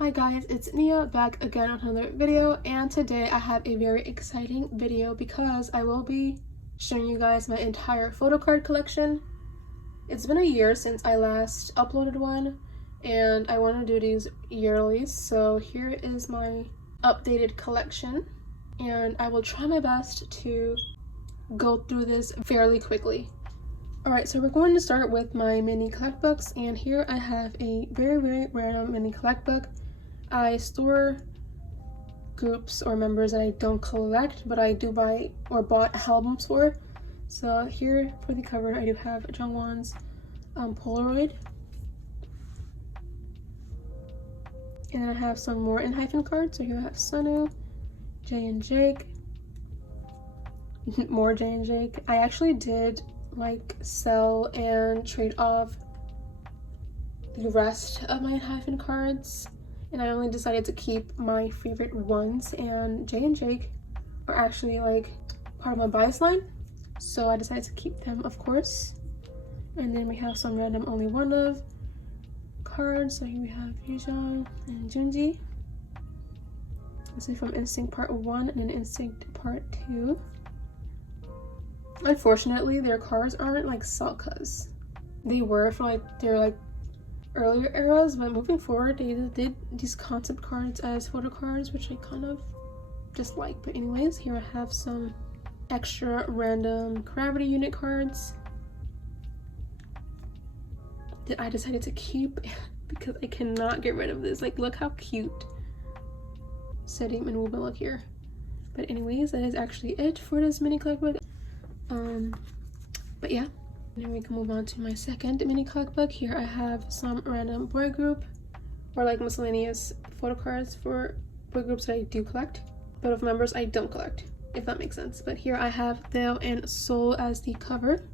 Hi guys, it's Nia back again on another video, and today I have a very exciting video because I will be showing you guys my entire Photocard collection. It's been a year since I last uploaded one and I want to do these yearly, so here is my updated collection and I will try my best to go through this fairly quickly. Alright, so we're going to start with my mini collect books, and here I have a very random mini collect book. I store groups or members that I don't collect, but I do buy or bought albums for. So here for the cover, I do have Jungwoo's Polaroid. And then I have some more in hyphen cards. So here I have Sunu, Jay and Jake, more Jay and Jake. I actually did like sell and trade off the rest of my hyphen cards, and I only decided to keep my favorite ones, and Jay and Jake are actually like part of my bias line, so I decided to keep them, of course. And then we have some random only one of cards. So here we have haechan and junji. This is from Instinct Part 1 and then Instinct Part 2. Unfortunately, their cards aren't like Salka's. They were for like their like earlier eras, but moving forward they did these concept cards as photo cards, which I kind of dislike. But anyways, here I have some extra random cravity unit cards that I decided to keep because I cannot get rid of this. Like, look how cute Sedim and Wooba look here. But anyways, that is actually it for this mini collect book. But yeah, then we can move on to my second mini collect book. Here I have some random boy group or like miscellaneous photo cards for boy groups that I do collect, but of members I don't collect, if that makes sense. But here I have Theo and Soul as the cover.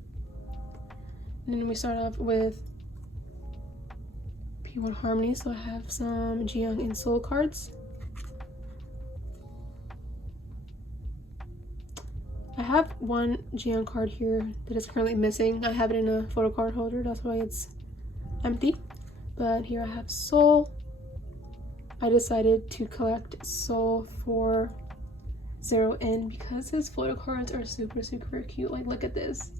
And then we start off with P1 Harmony, so I have some Jeongin and Soul cards. I have one Jeongin card here that is currently missing. I have it in a photo card holder, that's why it's empty. But here I have Soul. I decided to collect Soul for 0N because his photo cards are super cute. Like, look at this.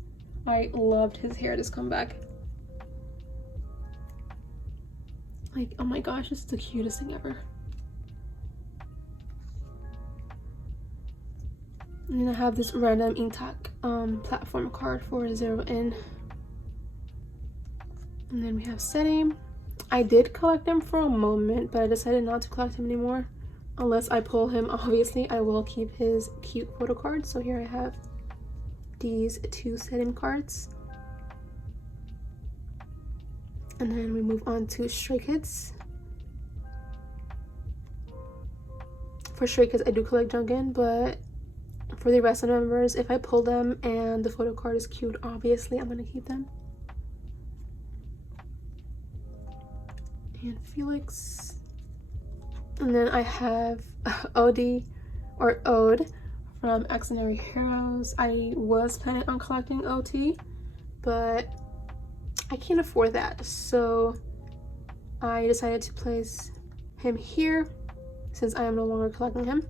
I loved his hair this comeback. Like, oh my gosh, this is the cutest thing ever. And then I have this random Intact platform card for 0N. And then we have Sedim. I did collect him for a moment, but I decided not to collect him anymore. Unless I pull him, obviously, I will keep his cute photo cards. So here I have these two Sedim cards. And then we move on to Stray Kids. For Stray Kids, I do collect Jeongin, but for the rest of the members, if I pull them and the photo card is cute, obviously I'm gonna keep them. And Felix. And then I have Ode from Xdinary Heroes. I was planning on collecting OT, but I can't afford that, so I decided to place him here since I am no longer collecting him.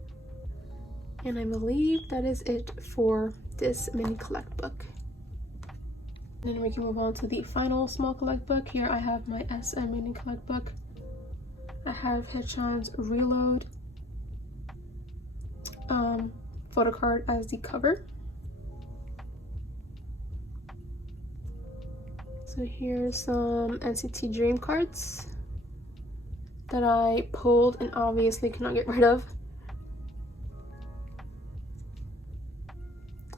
And I believe that is it for this mini collect book. And then we can move on to the final small collect book. Here I have my SM mini collect book. I have haechan's Reload photo card as the cover. So here's some NCT Dream cards that I pulled and obviously cannot get rid of.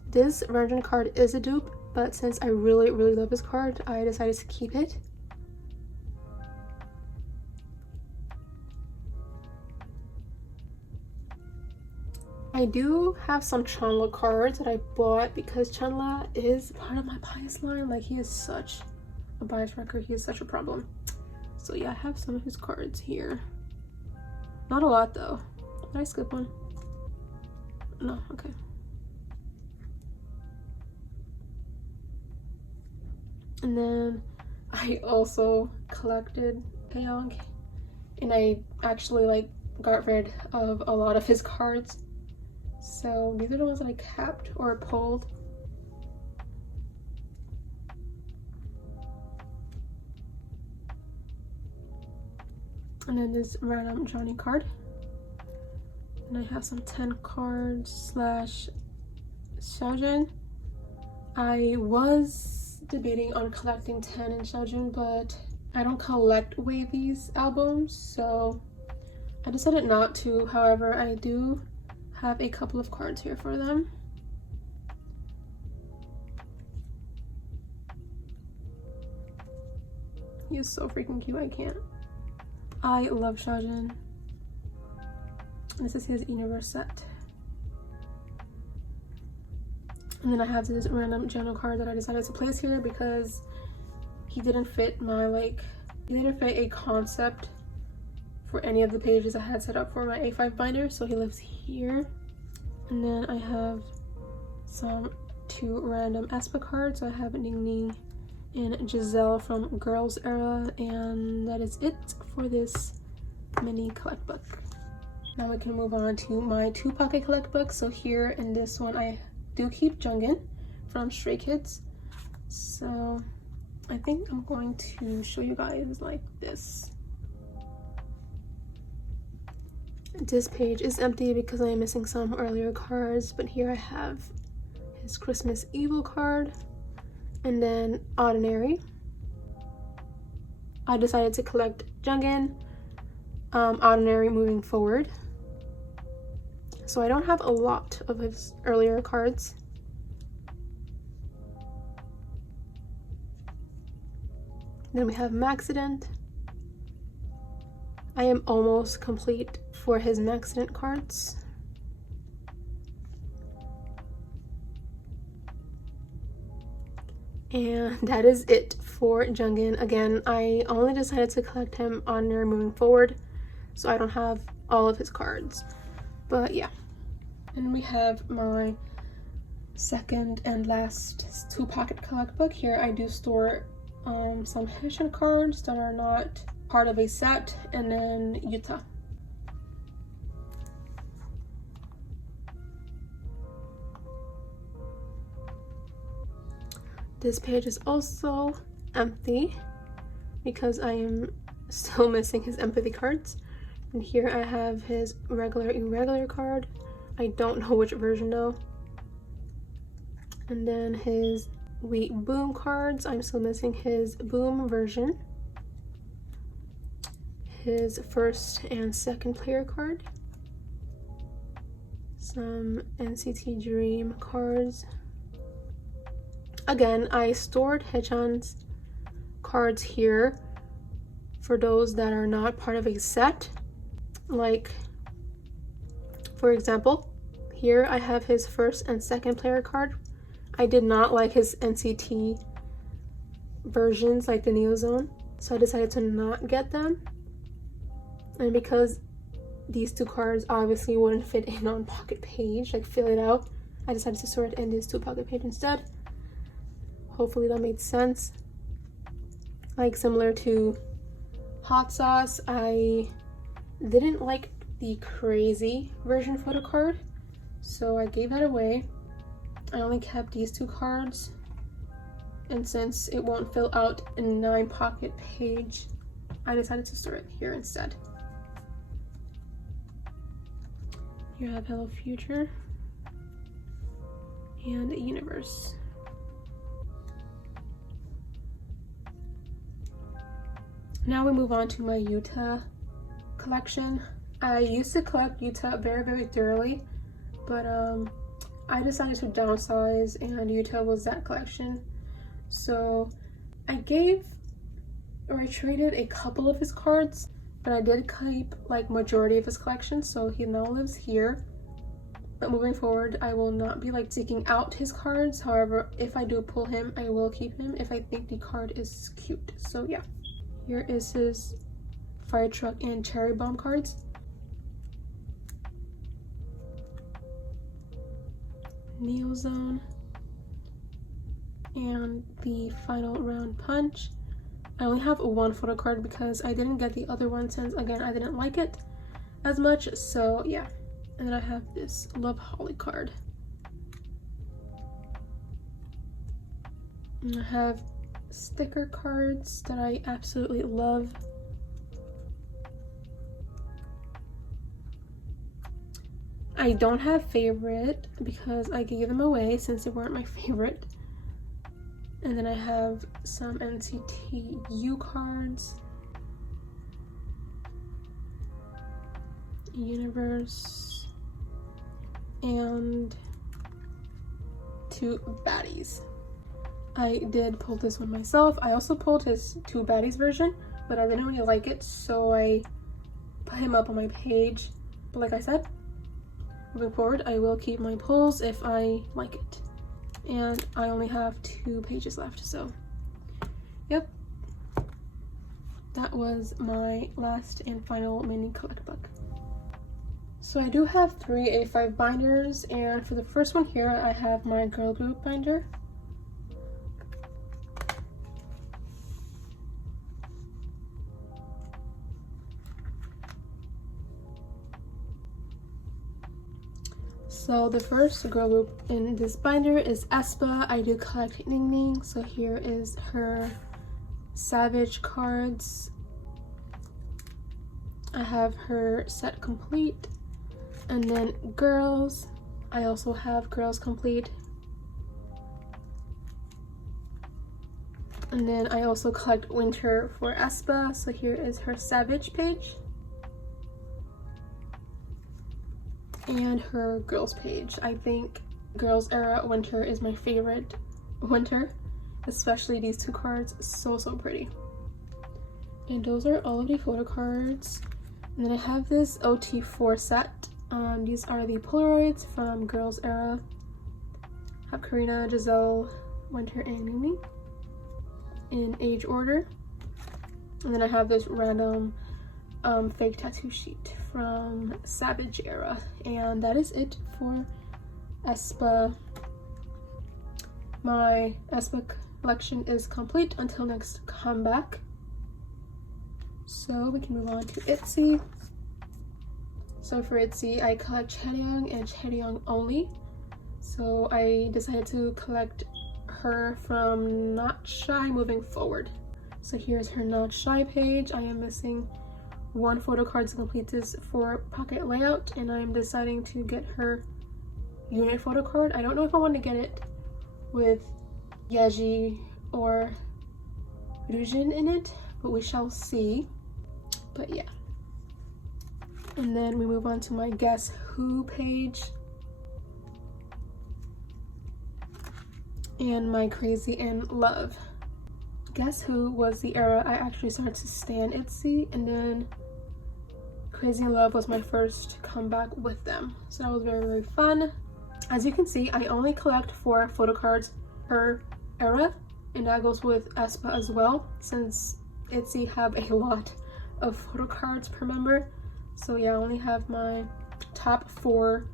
This Virgin card is a dupe, but since I really love this card, I decided to keep it. I do have some Chanla cards that I bought because Chanla is part of my bias line. Like, he is such a bias wrecker, he is such a problem. So yeah, I have some of his cards here. Not a lot though. Did I skip one? No, okay. And then I also collected Taeyong and I actually like got rid of a lot of his cards. So these are the ones that I kept or pulled. And then this random Johnny card. And I have some 10 cards slash jeongin. I was debating on collecting 10 in jeongin, but I don't collect wavies albums, so I decided not to. However, I do have a couple of cards here for them. He is so freaking cute, I can't. I love jeongin. This is his universe set. And then I have this random jeno card that I decided to place here because he didn't fit my he didn't fit a concept for any of the pages I had set up for my A5 binder, so he lives here. And then I have some 2 random aespa cards. So I have Ning Ning and Giselle from Girls Era, and that is it for this mini collect book. Now we can move on to my 2 pocket collect books. So here in this one I do keep Jeongin from Stray Kids. So I think I'm going to show you guys like this. This page is empty because I am missing some earlier cards, but here I have his Christmas Evil card, and then Ordinary. I decided to collect Jeongin, Ordinary moving forward. So I don't have a lot of his earlier cards. Then we have Maxident. I am almost complete for his Maxident cards. And that is it for Jeongin. Again, I only decided to collect him on there moving forward, so I don't have all of his cards. But yeah. And we have my second and last 2 pocket collect book. Here I do store some haechan cards that are not part of a set, and then yuta. This page is also empty because I am still missing his empathy cards. And here I have his regular irregular card. I don't know which version though. And then his We Boom cards. I'm still missing his Boom version. His first and second player card. Some NCT Dream cards. Again, I stored haechan's cards here for those that are not part of a set. Like, for example, here I have his first and second player card. I did not like his NCT versions, like the Neozone, so I decided to not get them. And because these 2 cards obviously wouldn't fit in on pocket page, like fill it out, I decided to store it in this 2 pocket page instead. Hopefully that made sense. Like similar to Hot Sauce, I didn't like the crazy version Photocard, so I gave that away. I only kept these 2 cards, and since it won't fill out a 9 pocket page, I decided to store it here instead. Here I have Hello Future and Universe. Now we move on to my yuta collection. I used to collect yuta very thoroughly, but I decided to downsize, and yuta was that collection. So I traded a couple of his cards, but I did keep like majority of his collection, so he now lives here. But moving forward, I will not be like taking out his cards. However, if I do pull him, I will keep him if I think the card is cute. So yeah. Here is his Fire Truck and Cherry Bomb cards. Neozone and the Final Round Punch. I only have one photo card because I didn't get the other one since, again, I didn't like it as much. So yeah. And then I have this Love Holly card. And I have sticker cards that I absolutely love. I don't have favorite because I gave them away since they weren't my favorite. And then I have some NCTU cards. Universe. And 2 baddies. I did pull this one myself. I also pulled his 2 baddies version, but I didn't really like it, so I put him up on my page. But like I said, moving forward, I will keep my pulls if I like it. And I only have 2 pages left, so yep. That was my last and final mini collect book. So I do have 3 A5 binders, and for the first one here, I have my girl group binder. So the first girl group in this binder is aespa. I do collect Ning Ning, so here is her Savage cards. I have her set complete. And then girls, I also have girls complete. And then I also collect winter for aespa, so here is her Savage page. And her girls page. I think girls era winter is my favorite winter, especially these 2 cards. So pretty. And those are all of the photo cards. And then I have this OT4 set. These are the Polaroids from girls era. I have Karina, Giselle, Winter, and Mimi in age order. And then I have this random fake tattoo sheet from Savage era, and that is it for aespa. My aespa collection is complete until next comeback, so we can move on to itzy. So for itzy, I collect Chaeryong and Chaeryong only, so I decided to collect her from Not Shy moving forward. So here's her Not Shy page. I am missing 1 photo card to complete this for pocket layout, and I'm deciding to get her unit photo card. I don't know if I want to get it with Yeji or Ryujin in it, but we shall see. But yeah. And then we move on to my Guess Who page. And my Crazy in Love. Guess Who was the era I actually started to stan itzy, and then Crazy in Love was my first comeback with them. So that was very fun. As you can see, I only collect 4 photo cards per era, and that goes with aespa as well, since itzy have a lot of photo cards per member. So yeah, I only have my top 4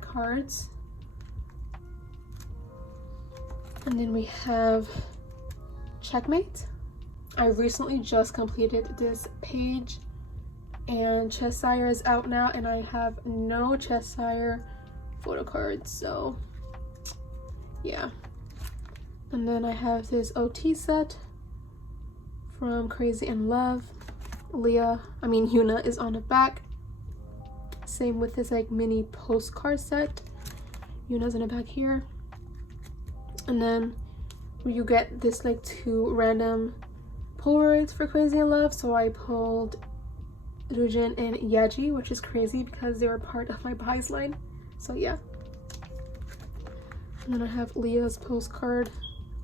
cards. And then we have Checkmate. I recently just completed this page, and Cheshire is out now, and I have no Cheshire photo cards, so yeah. And then I have this OT set from Crazy in Love. Yuna is on the back. Same with this like mini postcard set. Yuna's in the back here. And then you get this like 2 random Polaroids for Crazy in Love. So I pulled Ryujin and Yeji, which is crazy because they were part of my buys line. So yeah. And then I have Leah's postcard.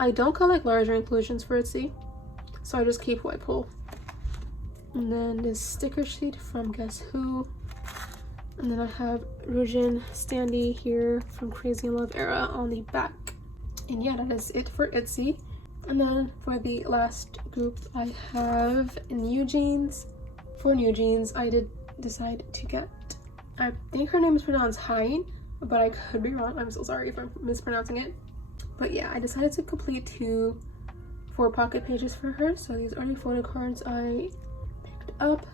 I don't collect larger inclusions for itzy, so I just keep who I pull. And then this sticker sheet from Guess Who. And then I have Ryujin standee here from Crazy in Love era on the back. And yeah, that is it for itzy. And then for the last group, I have New Jeans. For New Jeans, I did decide to get, I think her name is pronounced haechan, but I could be wrong. I'm so sorry if I'm mispronouncing it. But yeah, I decided to complete 2 4 pocket pages for her. So these are the photo cards I picked up.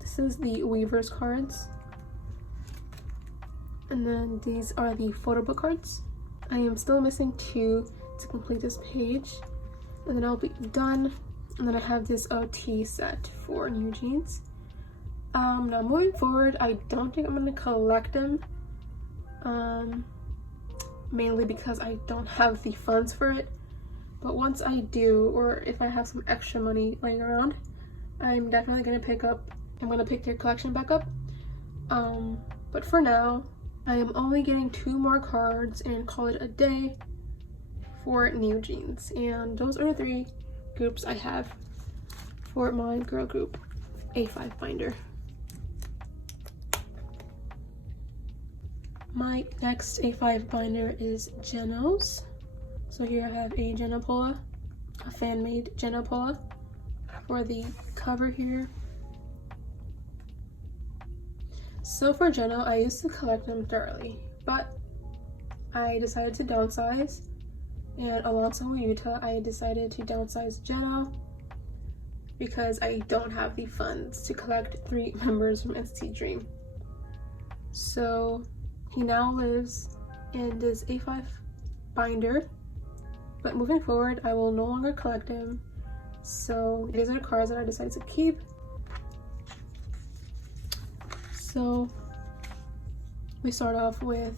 This is the Weaver's cards. And then these are the photo book cards. I am still missing 2 to complete this page. And then I'll be done. And then I have this OT set for New Jeans. Now moving forward, I don't think I'm going to collect them. Mainly because I don't have the funds for it. But once I do, or if I have some extra money laying around, I'm definitely going to pick their collection back up. But for now, I am only getting 2 more cards and call it a day for New Jeans. And those are the 3 groups I have for my girl group A5 binder. My next A5 binder is Jeno's. So here I have a Jeno Pola, a fan-made Jeno Pola for the cover here. So for Jeno, I used to collect them thoroughly, but I decided to downsize, and alongside with Yuta, I decided to downsize Jeno because I don't have the funds to collect 3 members from NCT Dream. So he now lives in this A5 binder, but moving forward, I will no longer collect him. So these are the cards that I decided to keep. So we start off with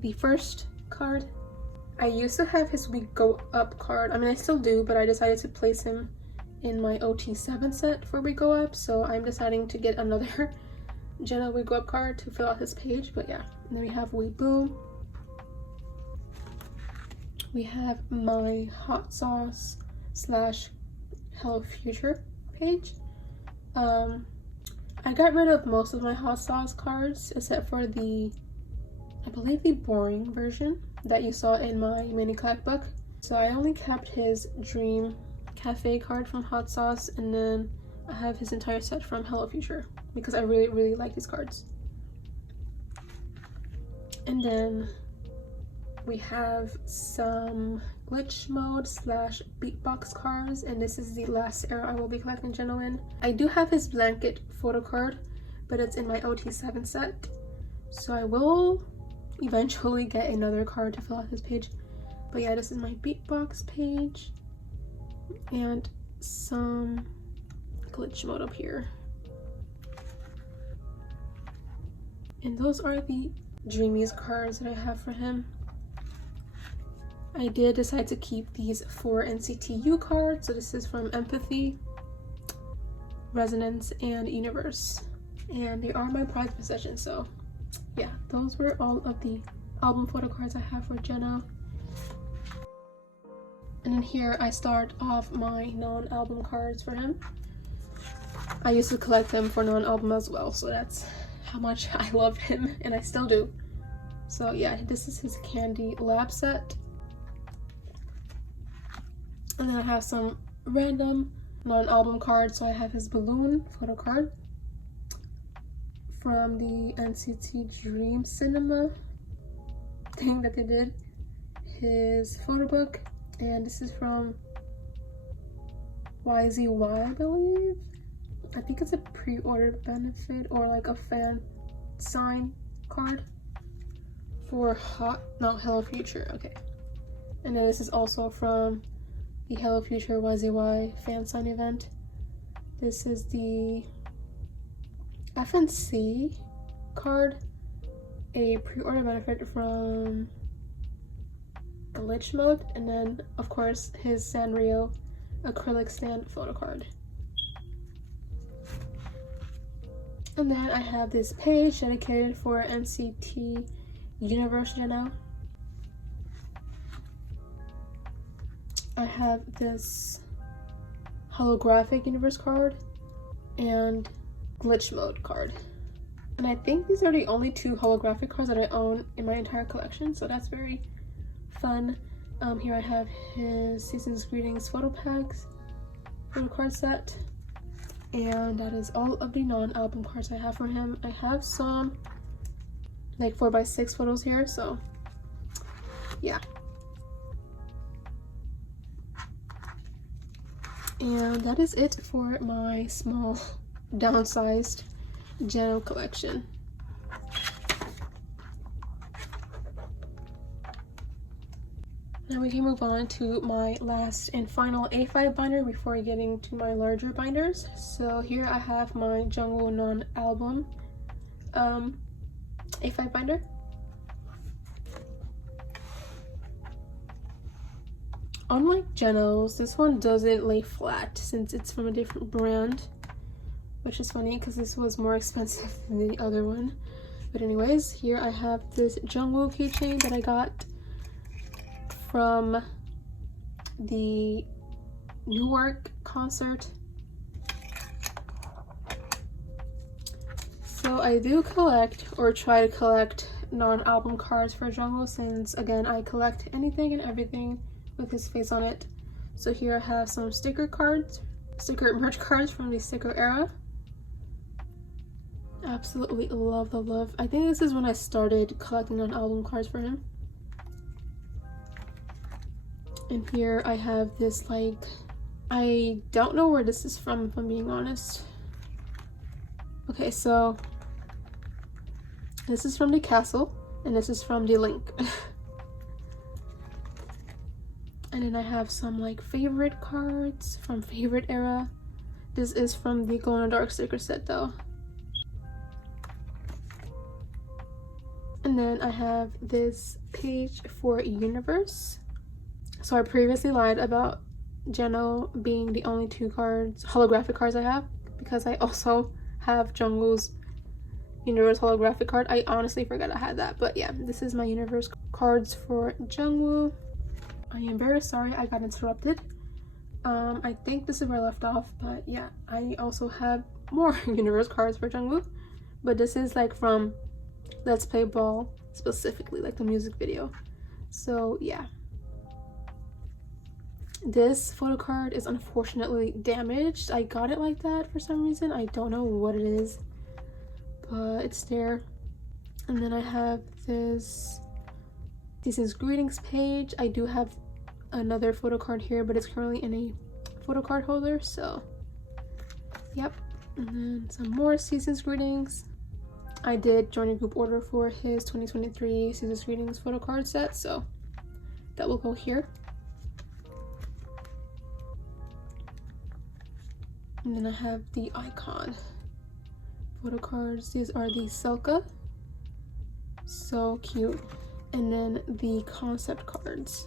the first card. I used to have his We Go Up card. I mean, I still do, but I decided to place him in my OT7 set for We Go Up. So I'm deciding to get another Jeno We Go Up card to fill out this page. But yeah, and then we have We Boom. We have my hot sauce / Hello Future page. I got rid of most of my hot sauce cards except for I believe the boring version that you saw in my mini collect book. So I only kept his Dream Cafe card from hot sauce, and then I have his entire set from Hello Future because I really like these cards. And then we have some glitch mode / beatbox cards, and this is the last era I will be collecting Jeno in. I do have his blanket photo card, but it's in my OT7 set, so I will eventually get another card to fill out this page. But yeah, this is my beatbox page and some glitch mode up here. And those are the Dreamies cards that I have for him. I did decide to keep these 4 NCTU cards. So this is from Empathy, Resonance, and Universe. And they are my prized possession. So yeah, those were all of the album photo cards I have for Jeno. And then here I start off my non-album cards for him. I used to collect them for non-album as well, so that's how much I love him, and I still do. So yeah, this is his Candy Lab set. And then I have some random non-album cards. So I have his Balloon photo card from the NCT Dream Cinema thing that they did. His photo book, and this is from YZY, I believe. I think it's a pre-order benefit or like a fan sign card for Hello Future. Okay. And then this is also from the Hello Future YZY fan sign event. This is the FNC card, a pre-order benefit from Glitch Mode, and then of course his Sanrio acrylic stand photo card. And then I have this page dedicated for NCT Universe Jeno. I have this holographic universe card and glitch mode card. And I think these are the only 2 holographic cards that I own in my entire collection, so that's very fun. Here I have his Season's Greetings photo packs, photo card set, and that is all of the non-album cards I have for him. I have some like 4x6 photos here, so yeah. And then I have this page dedicated for NCT Universe Jeno. I have this holographic universe card and glitch mode card. And that is it for my small downsized jeno collection. Now we can move on to my last and final A5 binder before getting to my larger binders. So here I have my Jungwoo non-album A5 binder. Unlike Jeno's, this one doesn't lay flat since it's from a different brand, which is funny because this was more expensive than the other one. But anyways, here I have this Jungwoo keychain that I got from the Newark concert. So I do collect, or try to collect, non-album cards for Jungwoo, since again I collect anything and everything with his face on it. So here I have some sticker merch cards from the sticker era. Absolutely love the love. I think this is when I started collecting non-album cards for him. And here I have this, like, I don't know where this is from if I'm being honest. Okay, so this is from the castle and this is from the link. And then I have some like favorite cards from favorite era. This is from the Glow in the Dark sticker set though. And then I have this page for Universe. So I previously lied about Jeno being the only 2 cards, holographic cards I have, because I also have Jungwoo's Universe holographic card. I honestly forgot I had that, but yeah, this is my Universe cards for Jungwoo. I am very sorry I got interrupted. I think this is where I left off, but yeah, I also have more Universe cards for Jungwoo, but this is like from Let's Play Ball specifically, like the music video. So yeah. This photo card is unfortunately damaged. I got it like that for some reason. I don't know what it is, but it's there. And then I have this season's greetings page. I do have another photo card here, but it's currently in a photo card holder, so yep. And then some more season's greetings. I did join a group order for his 2023 season's greetings photo card set, so that will go here. And then I have the icon photo cards. These are the Selka. So cute. And then the concept cards.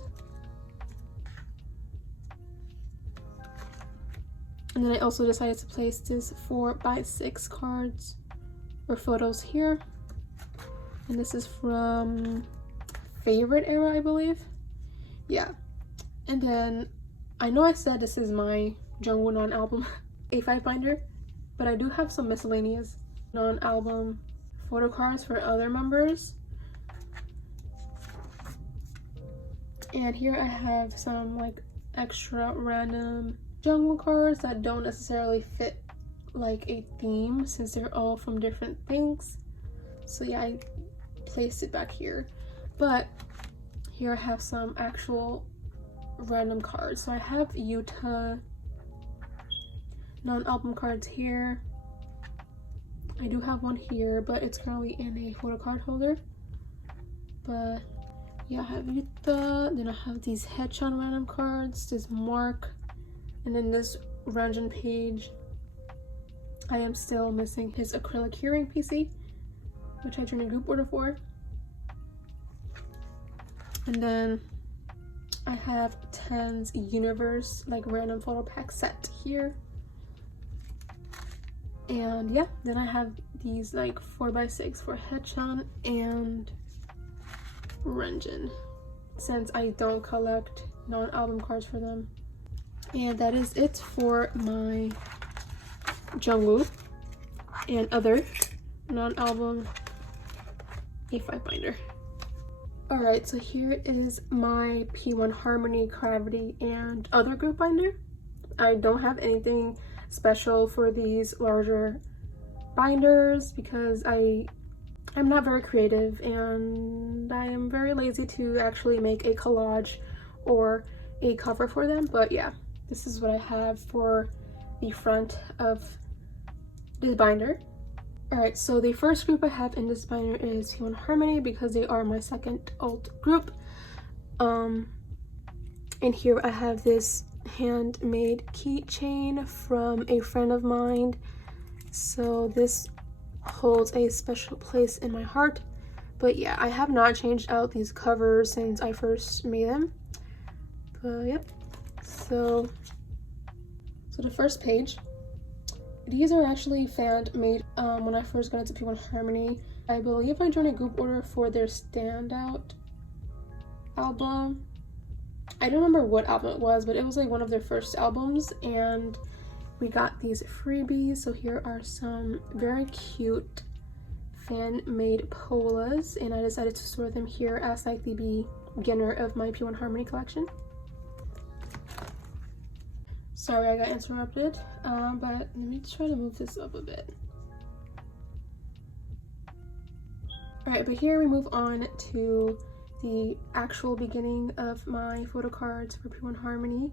And then I also decided to place this 4x6 cards or photos here. And this is from favorite era, I believe. Yeah. And then I know I said this is my Jungwoo non-album A5 binder, but I do have some miscellaneous non-album photo cards for other members. And here I have some like extra random Jungwoo cards that don't necessarily fit like a theme since they're all from different things. So yeah, I placed it back here. But here I have some actual random cards. So I have Yuta non-album cards here. I do have one here, but it's currently in a photo card holder. But yeah, I have Yuta, then I have these haechan random cards, this Mark, and then this Ranjan page. I am still missing his acrylic hearing PC, which I joined a group order for. And then I have 10's Universe, like random photo pack set here. And yeah, then I have these like 4x6 for haechan and Ranjan, since I don't collect non-album cards for them. And that is it for my Jungwoo and other non-album A5 binder. Alright, so here is my P1 Harmony, Cravity, and other group binder. I don't have anything special for these larger binders because I'm not very creative and I am very lazy to actually make a collage or a cover for them. But yeah, this is what I have for the front of this binder. Alright, so the first group I have in this binder is P1 Harmony because they are my second alt group. And here I have this handmade keychain from a friend of mine. So this holds a special place in my heart. But yeah, I have not changed out these covers since I first made them. But yep. So the first page, these are actually fan made when I first got into P1 Harmony. I believe I joined a group order for their Standout album. I don't remember what album it was, but it was like one of their first albums, and we got these freebies. So here are some very cute fan-made polas, and I decided to store them here as like the beginner of my P1 Harmony collection. Sorry I got interrupted, but let me try to move this up a bit. Alright, but here we move on to the actual beginning of my photo cards for P1 Harmony.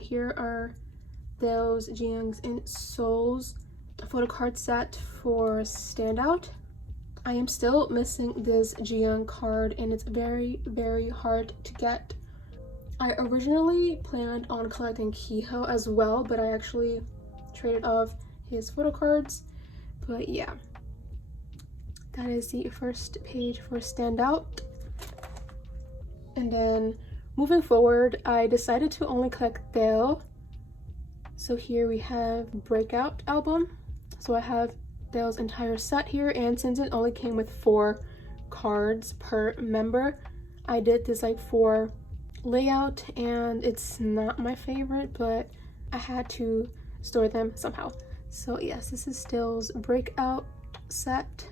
Here are those Jeongs and Souls photo card set for Standout. I am still missing this Jeong card, and it's very, very hard to get. I originally planned on collecting Kiho as well, but I actually traded off his photo cards. But yeah, that is the first page for Standout. And then moving forward, I decided to only collect Dale. So here we have Breakout album. So I have Dale's entire set here, and since it only came with 4 cards per member, I did this like 4 layout, and it's not my favorite, but I had to store them somehow. So yes, this is Dale's Breakout set.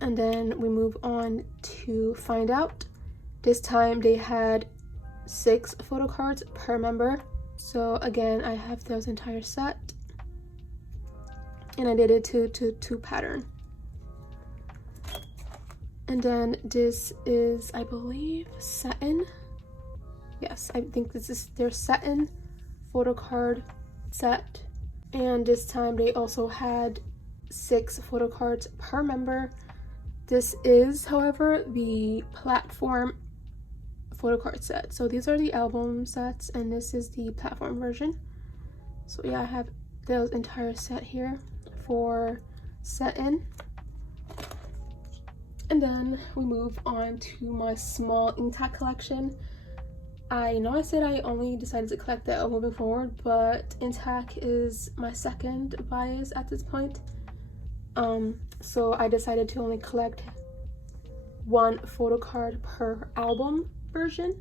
And then we move on to Find Out. This time they had 6 photo cards per member. So again, I have those entire set. And I did it to 2 pattern. And then this is, I believe, satin. Yes, I think this is their satin photo card set. And this time they also had 6 photo cards per member. This is, however, the platform photo card set. So these are the album sets, and this is the platform version. So yeah, I have those entire set here for satin. And then we move on to my small intact collection. I know I said I only decided to collect that moving forward, but intact is my second bias at this point. So I decided to only collect 1 photo card per album version.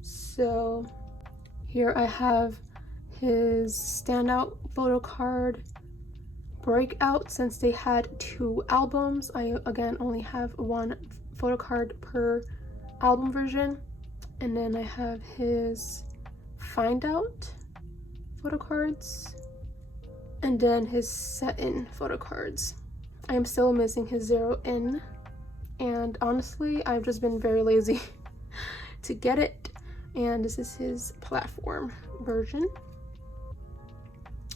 So here I have his Standout photo card Breakout. Since they had 2 albums, I again only have 1 photo card per album version. And then I have his Find Out photo cards, and then his Set-In photo cards. I am still missing his Zero In, and honestly, I've just been very lazy to get it. And this is his platform version.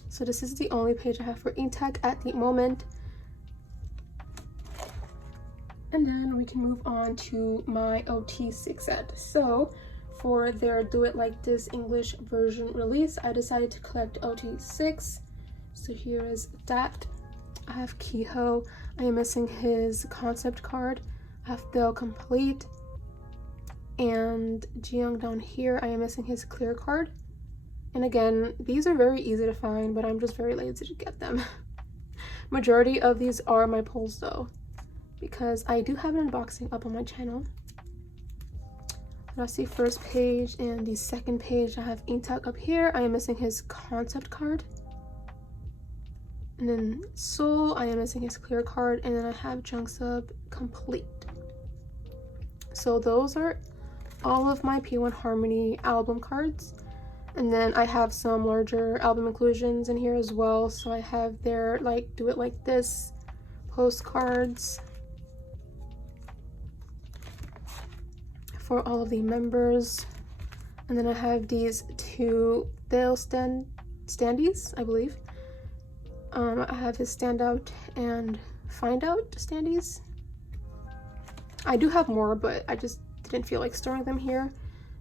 So this is the only page I have for intact at the moment. And then we can move on to my OT6 set. So for their Do It Like This English version release, I decided to collect OT6. So here is that. I have Kiho. I am missing his concept card. I have Bill Complete. And Jeong down here, I am missing his clear card. And again, these are very easy to find, but I'm just very lazy to get them. Majority of these are my pulls though, because I do have an unboxing up on my channel. That's the first page, and the second page I have Intact up here. I am missing his concept card. And then Soul, I am missing his clear card, and then I have Jungsub Complete. So those are all of my P1 Harmony album cards. And then I have some larger album inclusions in here as well. So I have their like Do It Like This postcards for all of the members. And then I have these two Thale standees, I believe. I have his standout and find out standees. I do have more, but I just didn't feel like storing them here.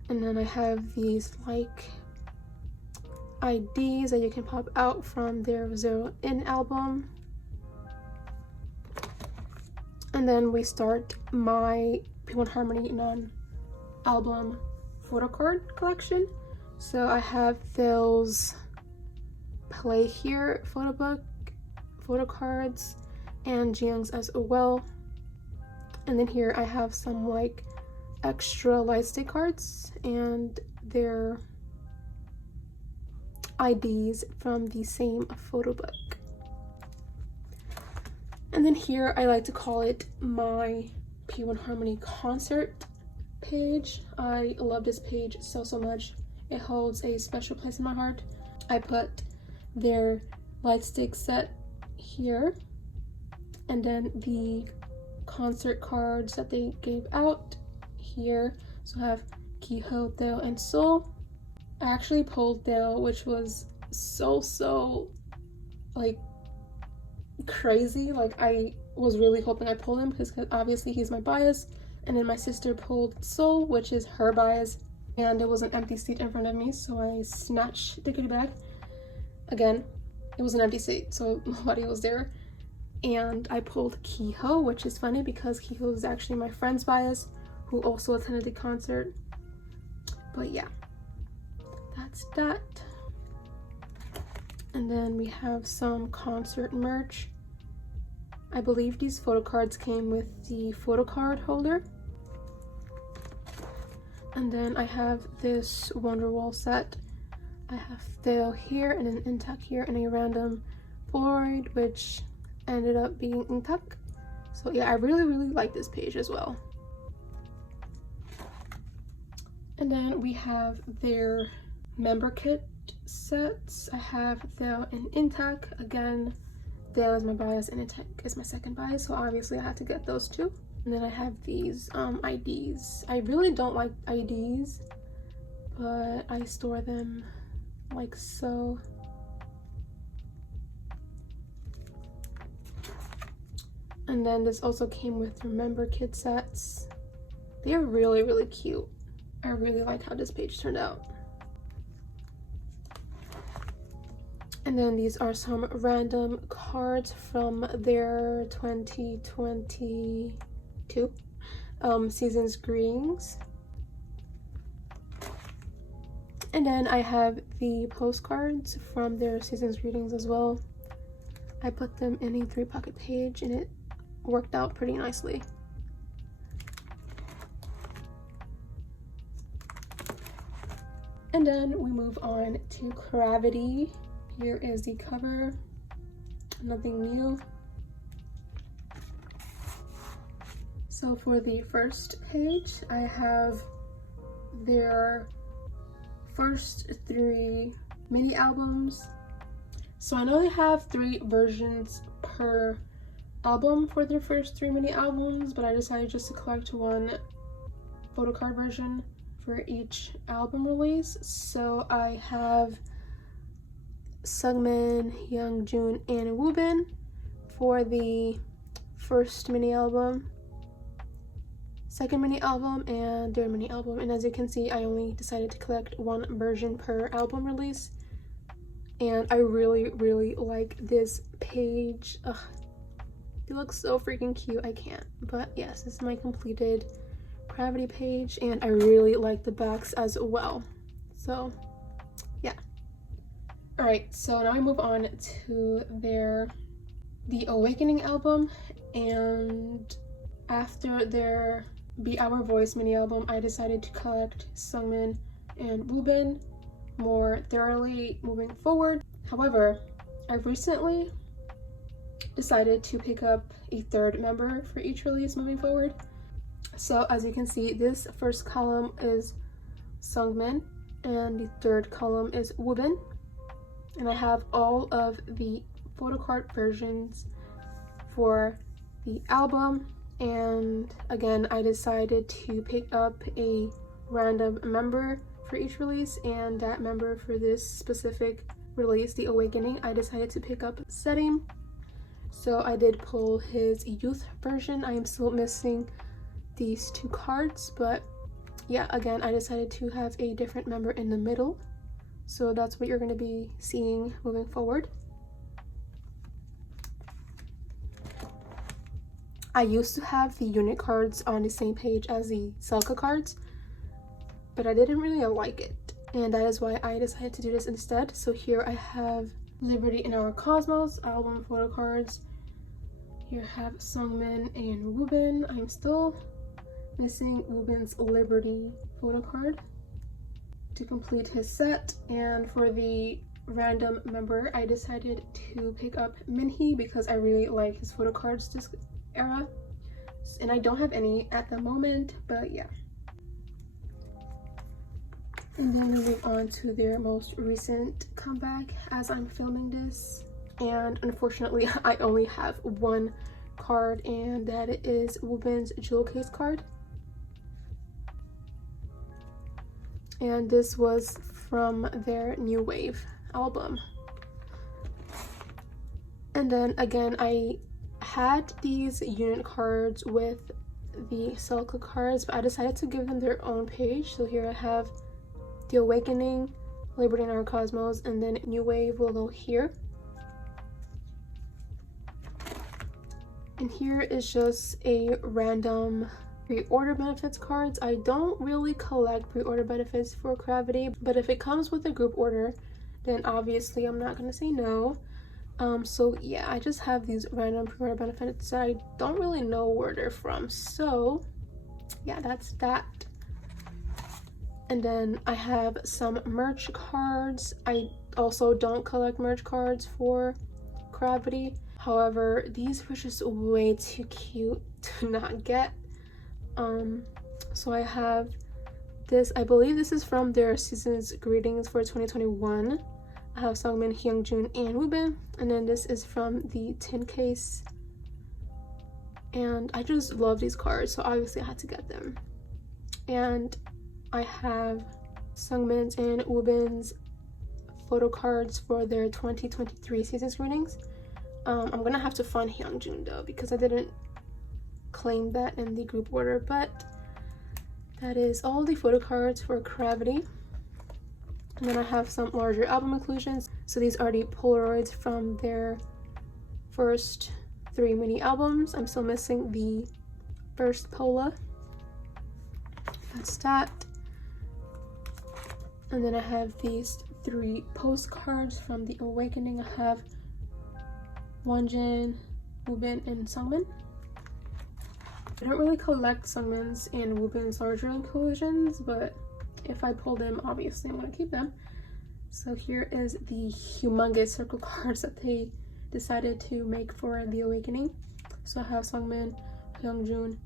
And then I have these like IDs that you can pop out from their Zero In album. And then we start my P1 Harmony non-album photocard collection. So I have Phil's Play Here photo book, photo cards, and Jiyoung's as well. And then here I have some like extra light stick cards and their IDs from the same photo book. And then here I like to call it my P1 Harmony concert page. I love this page so much. It holds a special place in my heart. I put their light stick set here, and then the concert cards that they gave out here. So I have Kiho, Thale, and Seoul. I actually pulled Thale, which was so like crazy. Like I was really hoping I pulled him because obviously he's my bias. And then my sister pulled Seoul, which is her bias, and it was an empty seat in front of me, so I snatched the goodie bag. Again, it was an empty seat, so nobody was there. And I pulled Kiho, which is funny because Kiho is actually my friend's bias who also attended the concert. But yeah, that's that. And then we have some concert merch. I believe these photo cards came with the Photocard holder. And then I have this Wonderwall set. I have Thale here and an Intac here and a random Polaroid, which ended up being Intac. So yeah, I really like this page as well. And then we have their member kit sets. I have Thale and Intac. Again, Thale is my bias and Intac is my second bias, so obviously I had to get those two. And then I have these IDs. I really don't like IDs, but I store them like so. And then this also came with remember kit sets. They're really cute. I really like how this page turned out. And then these are some random cards from their 2022 season's greetings. And then I have the postcards from their season's greetings as well. I put them in a 3-pocket page and it worked out pretty nicely. And then we move on to Cravity. Here is the cover. Nothing new. So for the first page, I have their first 3 mini albums. So I know they have 3 versions per album for their first 3 mini albums, but I decided just to collect one photocard version for each album release. So I have Sungmin, Youngjun, and Woobin for the first mini album, second mini album, and third mini album. And as you can see, I only decided to collect 1 version per album release, and I really like this page. Ugh, it looks so freaking cute. I can't. But yes, this is my completed Cravity page, and I really like the backs as well. So yeah. Alright, so now I move on to the Awakening album, and after their Be Our Voice mini album, I decided to collect Sungmin and Woobin more thoroughly moving forward. However, I recently decided to pick up a 3rd member for each release moving forward. So as you can see, this first column is Sungmin and the 3rd column is Woobin. And I have all of the photocard versions for the album, and again I decided to pick up a random member for each release, and that member for this specific release, the Awakening, I decided to pick up Setting. So I did pull his youth version. I am still missing these 2 cards, but yeah, again, I decided to have a different member in the middle. So that's what you're going to be seeing moving forward. I used to have the unit cards on the same page as the Selka cards, but I didn't really like it, and that is why I decided to do this instead. So here I have Liberty in Our Cosmos album photo cards. Here I have Sungmin and Woobin. I'm still missing Woobin's Liberty photo card to complete his set. And for the random member, I decided to pick up Minhee because I really like his photo cards this era, and I don't have any at the moment, but yeah. And then we move on to their most recent comeback as I'm filming this, and unfortunately I only have 1 card, and that is Woobin's jewel case card. And this was from their New Wave album. And then again, I had these unit cards with the Selka cards, but I decided to give them their own page. So here I have the Awakening, Liberty in Our Cosmos, and then New Wave will go here. And here is just a random pre-order benefits cards. I don't really collect pre-order benefits for Cravity, but if it comes with a group order, then obviously I'm not gonna say no. So yeah, I just have these random pre-order benefits that I don't really know where they're from. So yeah, that's that. And then I have some merch cards. I also don't collect merch cards for Cravity. However, these were just way too cute to not get. So I have this, I believe this is from their season's greetings for 2021. I have Sungmin, Hyungjun, and Woobin, and then this is from the tin case. And I just love these cards, so obviously I had to get them. And I have Sungmin's and Woobin's photo cards for their 2023 season's greetings. I'm gonna have to find Hyungjun though, because I didn't claim that in the group order, but that is all the photo cards for Cravity. And then I have some larger album inclusions. So these are the Polaroids from their first 3 mini albums. I'm still missing the first Pola. That's that. And then I have these 3 postcards from the Awakening. I have Wonjin, Woobin, and Sungmin. I don't really collect Sungmin's and Woobin's larger inclusions, but if I pull them, obviously I'm going to keep them. So here is the humongous circle cards that they decided to make for the Awakening. So I have Sungmin, Hyungjun,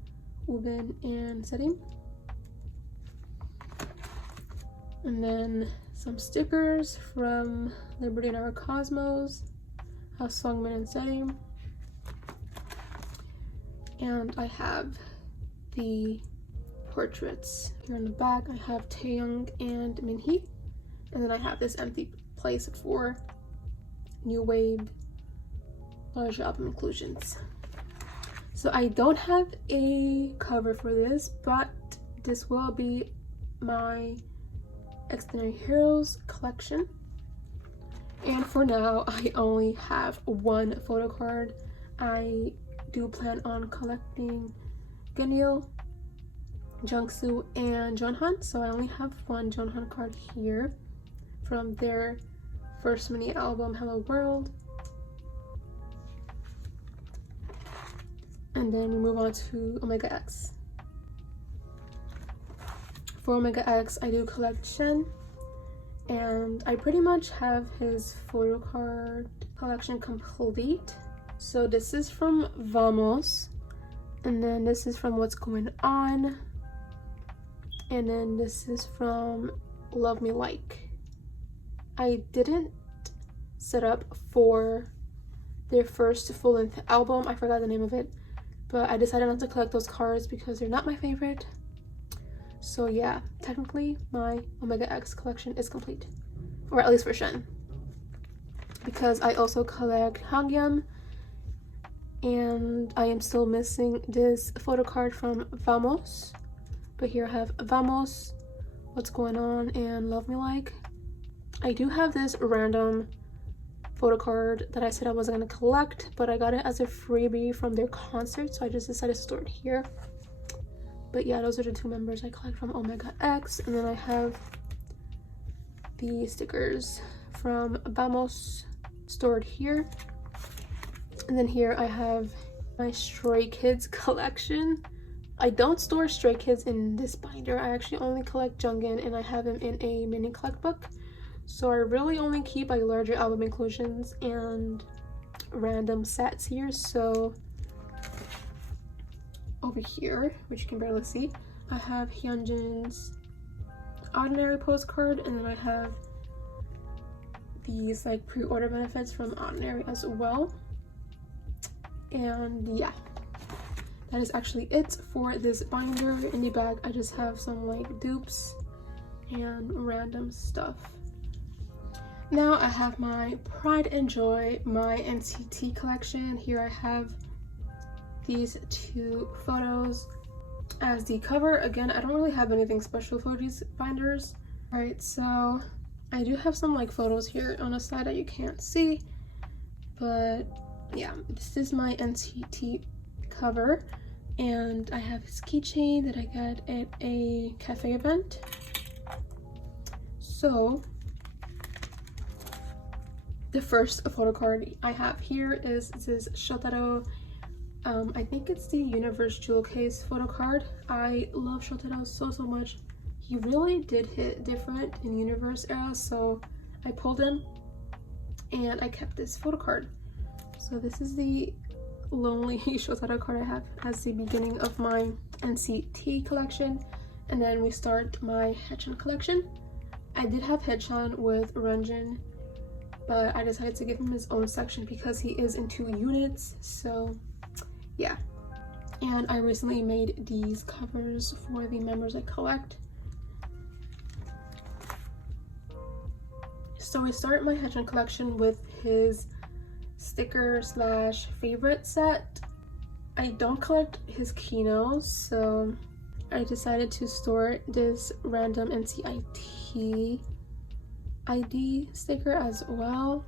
Woobin, and Setting. And then some stickers from Liberty in Our Cosmos. I have Sungmin and Setting. And I have the portraits here in the back. I have Taeyoung and Minhee, and then I have this empty place for New Wave large album inclusions. So I don't have a cover for this, but this will be my Xdinary Heroes collection. And for now, I only have 1 photo card. I do plan on collecting Ganil, Jungwoo, and Jeongin, so I only have 1 Jeongin card here from their first mini album Hello World. And then we move on to Omega X. For Omega X, I do collect Shen, and I pretty much have his photo card collection complete. So this is from Vamos, and then this is from What's Going On, and then this is from Love Me Like. I didn't set up for their first full-length album, I forgot the name of it, but I decided not to collect those cards because they're not my favorite. So yeah, technically my Omega X collection is complete, or at least for Shen, because I also collect Hangyam, and I am still missing this photo card from Vamos. But here I have Vamos, What's Going On, and Love Me Like. I do have this random photo card that I said I wasn't gonna collect, but I got it as a freebie from their concert, so I just decided to store it here. But yeah, those are the two members I collect from Omega X. And then I have the stickers from Vamos stored here. And then here I have my Stray Kids collection. I don't store Stray Kids in this binder. I actually only collect Jeongin, and I have them in a mini collect book. So I really only keep like larger album inclusions and random sets here. So over here, which you can barely see, I have Hyunjin's Ordinary postcard, and then I have these like pre-order benefits from Ordinary as well. And yeah, that is actually it for this binder. In the bag I just have some like dupes and random stuff. Now I have my Pride and Joy, my NCT collection. Here I have these two photos as the cover. Again, I don't really have anything special for these binders. All right, so I do have some like photos here on the side that you can't see, but yeah, this is my NCT cover, and I have this keychain that I got at a cafe event. So the first photo card I have here is this Shotaro, I think it's the Universe Jewel Case photo card. I love Shotaro so much. He really did hit different in Universe era, so I pulled him and I kept this photo card. So this is the lonely Shotaro card I have as the beginning of my NCT collection, and then we start my haechan collection. I did have haechan with Renjin, but I decided to give him his own section because he is in 2 units, so yeah. And I recently made these covers for the members I collect. So we start my haechan collection with his sticker slash favorite set. I don't collect his kinos, so I decided to store this random NCT ID sticker as well,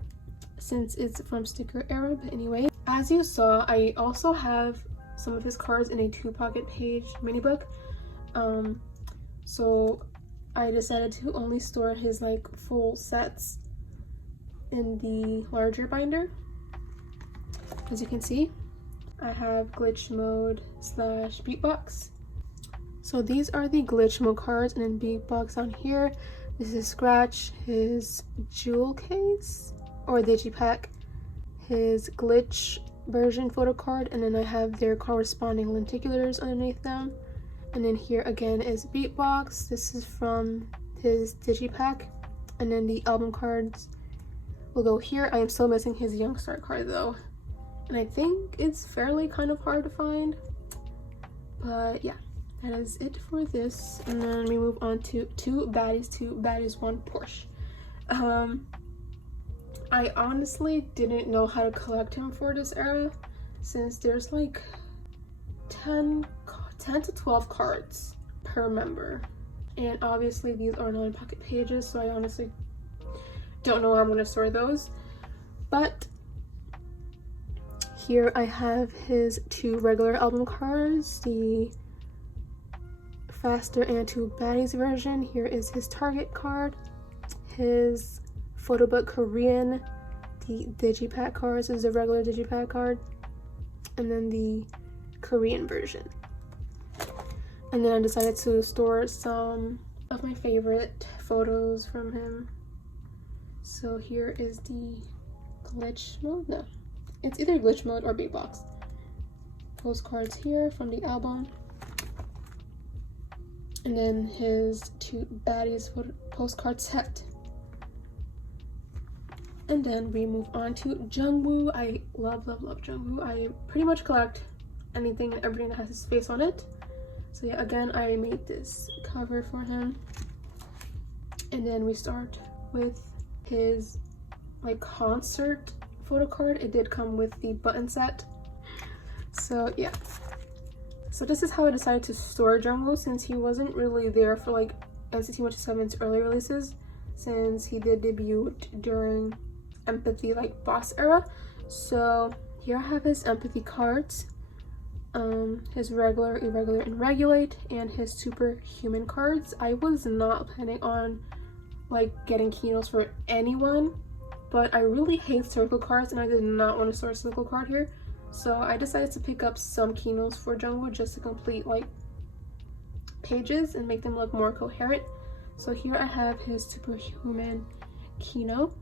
since it's from sticker era. But anyway, as you saw, I also have some of his cards in a 2-pocket page mini book. So I decided to only store his like full sets in the larger binder. As you can see, I have glitch mode slash beatbox. So these are the glitch mode cards, and then beatbox on here. This is Scratch, his jewel case or digipack, his glitch version photo card, and then I have their corresponding lenticulars underneath them. And then here again is beatbox. This is from his digipack, and then the album cards will go here. I am still missing his Youngstar card though, and I think it's fairly kind of hard to find, but yeah, that is it for this. And then we move on to two baddies, one Porsche. I honestly didn't know how to collect him for this era, since there's like 10 to 12 cards per member, and obviously these are 9-pocket pages, so I honestly don't know how I'm going to store those. But here I have his 2 regular album cards, the Faster and 2 Baddies version. Here is his Target card, his Photobook Korean, the digipack cards is the regular digipack card, and then the Korean version. And then I decided to store some of my favorite photos from him. So here is the glitch mode. No, it's either glitch mode or beatbox. Postcards here from the album. And then his 2 baddies postcard set. And then we move on to Jungwoo. I love Jungwoo. I pretty much collect anything and everything that has his face on it. So yeah, again, I made this cover for him. And then we start with his like concert photo card. It did come with the button set. So yeah. So this is how I decided to store Jungwoo, since he wasn't really there for like NCT 127's early releases, since he did debut during Empathy like Boss era. So here I have his Empathy cards, his regular, irregular, and regulate, and his superhuman cards. I was not planning on like getting keynotes for anyone, but I really hate circle cards and I did not want to store a circle card here. So I decided to pick up some keynotes for Jungwoo just to complete like pages and make them look more coherent. So here I have his superhuman keynote.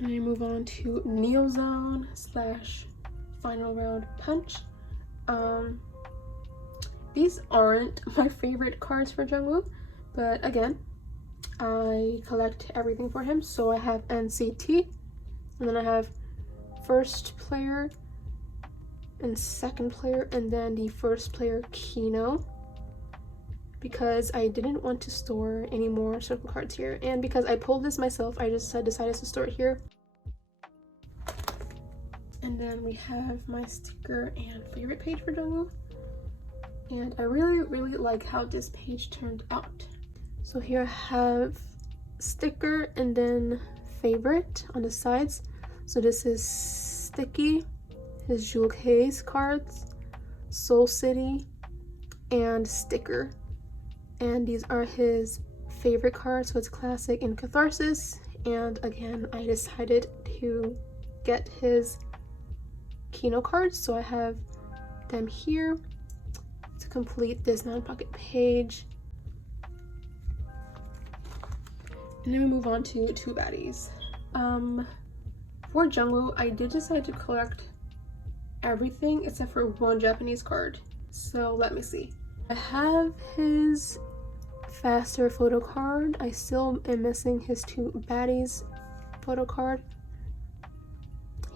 And I move on to Neo Zone / Final Round Punch. These aren't my favorite cards for Jungwoo, but again, I collect everything for him. So I have NCT, and then I have first player and second player, and then the first player Kino, because I didn't want to store any more circle cards here, and because I pulled this myself, I just decided to store it here. And then we have my sticker and favorite page for Jungwoo, and I really like how this page turned out. So here I have sticker and then favorite on the sides. So this is Sticky, his Jewel Case cards, Soul City, and sticker. And these are his favorite cards, so it's Classic and Catharsis. And again, I decided to get his Kino cards, so I have them here to complete this 9-pocket page. And then we move on to two baddies. For Jungwoo, I did decide to collect everything except for one Japanese card. So let me see. I have his faster photo card. I still am missing his two baddies photo card.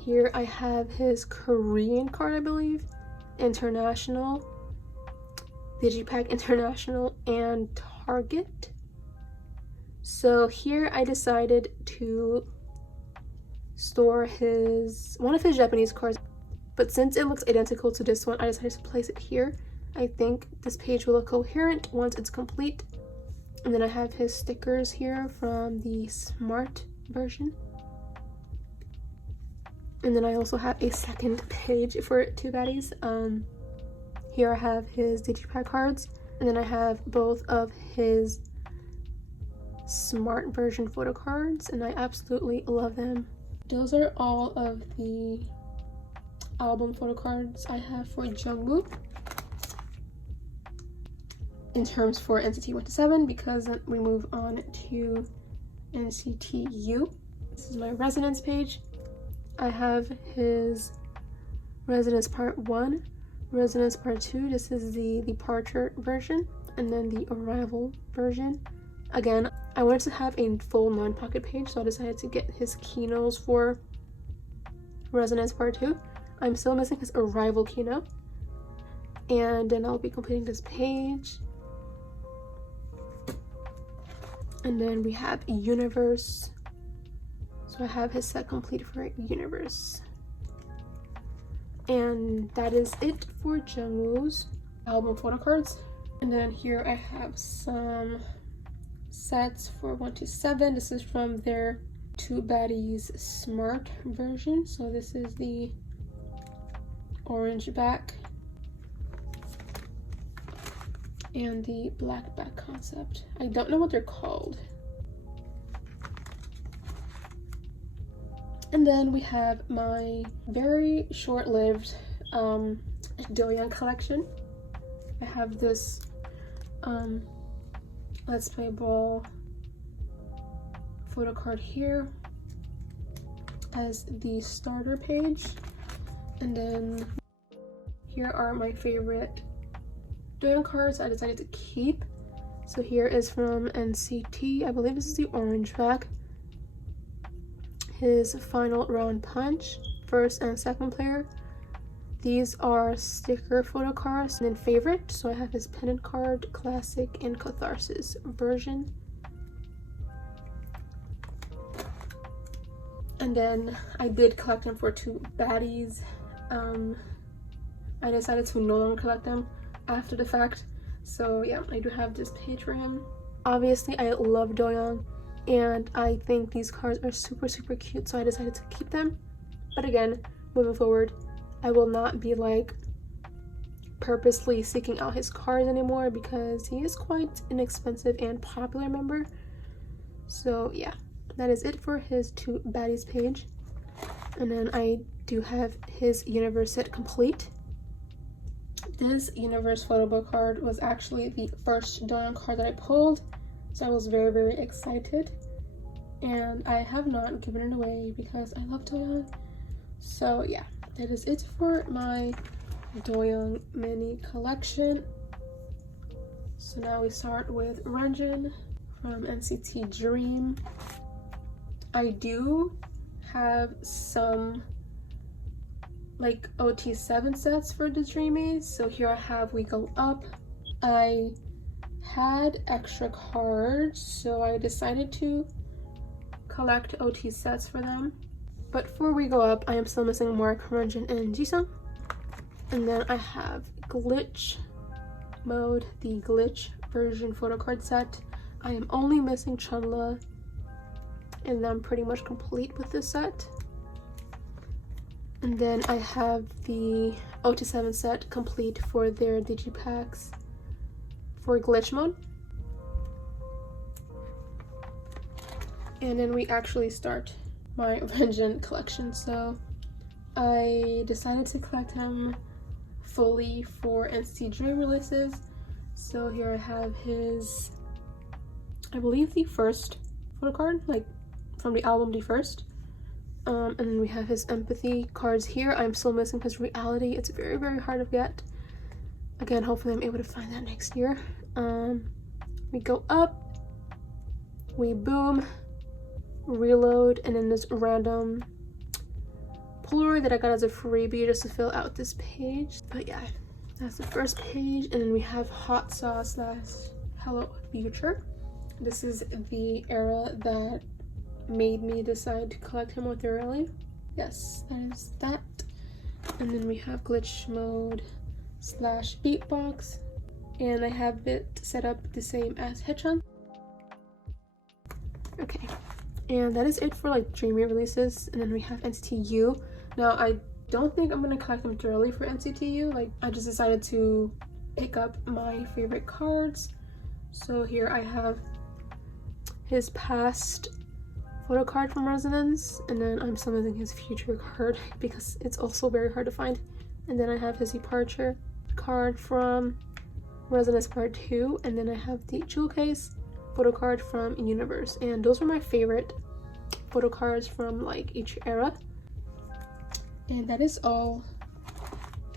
Here I have his Korean card, I believe, International, Digipack International, and Target. So here I decided to store one of his Japanese cards, but since it looks identical to this one, I decided to place it here. I think this page will look coherent once it's complete. And then I have his stickers here from the Smart version. And then I also have a second page for two baddies. Here I have his Digipack cards, and then I have both of his Smart version photo cards, and I absolutely love them. Those are all of the album photo cards I have for Jungwoo in terms for NCT 127, because we move on to NCT U. This is my Resonance page. I have his Resonance Part 1, Resonance Part 2, this is the Departure version, and then the Arrival version. Again, I wanted to have a full 9-pocket page, so I decided to get his Kinos for Resonance Part 2. I'm still missing his Arrival Kino, and then I'll be completing this page. And then we have Universe. So I have his set complete for Universe. And that is it for Jungwoo's album photo cards. And then here I have some sets for 127. This is from their Two Baddies Smart version. So this is the orange back and the black back concept. I don't know what they're called. And then we have my very short-lived Doyoung collection. I have this Let's Play Ball photo card here as the starter page, and then here are my favorite Doyoung cards I decided to keep. So here is from NCT, I believe this is the orange back, his Final Round Punch, first and second player, These are sticker photo cards, and then favorite. So I have his pennant card, classic, and catharsis version. And then I did collect them for 2 baddies. I decided to no longer collect them after the fact. So yeah, I do have this page for him. Obviously, I love Doyoung, and I think these cards are super, super cute, so I decided to keep them. But again, moving forward, I will not be like purposely seeking out his cards anymore because he is quite an expensive and popular member. So yeah, that is it for his 2 baddies page. And then I do have his universe set complete. This universe photo book card was actually the first Doyoung card that I pulled, so I was very, very excited. And I have not given it away because I love Doyoung. So yeah, that is it for my Doyoung mini collection. So now we start with Renjin from NCT Dream. I do have some like OT7 sets for the Dreamies. So here I have We Go Up. I had extra cards, so I decided to collect OT sets for them. But for We Go Up, I am still missing Mark, Renjin, and Jisung. And then I have Glitch Mode, the Glitch version photo card set. I am only missing Chunla, and I'm pretty much complete with this set. And then I have the OT7 set complete for their digipacks for Glitch Mode. And then we actually start my Renjin collection. So I decided to collect him fully for NCT Dream releases. So here I have his, I believe the first photo card, like from the album, the first. And then we have his empathy cards here. I'm still missing his reality. It's very, very hard to get. Again, hopefully I'm able to find that next year. We Go Up, We Boom, Reload, and then this random Polaroid that I got as a freebie just to fill out this page. But yeah, that's the first page. And then we have Hot Sauce / Hello Future. This is the era that made me decide to collect him more thoroughly. Yes, that is that. And then we have Glitch Mode / Beatbox, and I have it set up the same as haechan. Okay, and that is it for like Dreamy releases. And then we have NCT U. Now I don't think I'm gonna collect them thoroughly for NCT U. Like, I just decided to pick up my favorite cards. So here I have his past photo card from Resonance, and then I'm still missing his future card because it's also very hard to find. And then I have his departure card from Resonance Part 2, and then I have the jewel case photo card from Universe. And those were my favorite photo cards from like each era. And that is all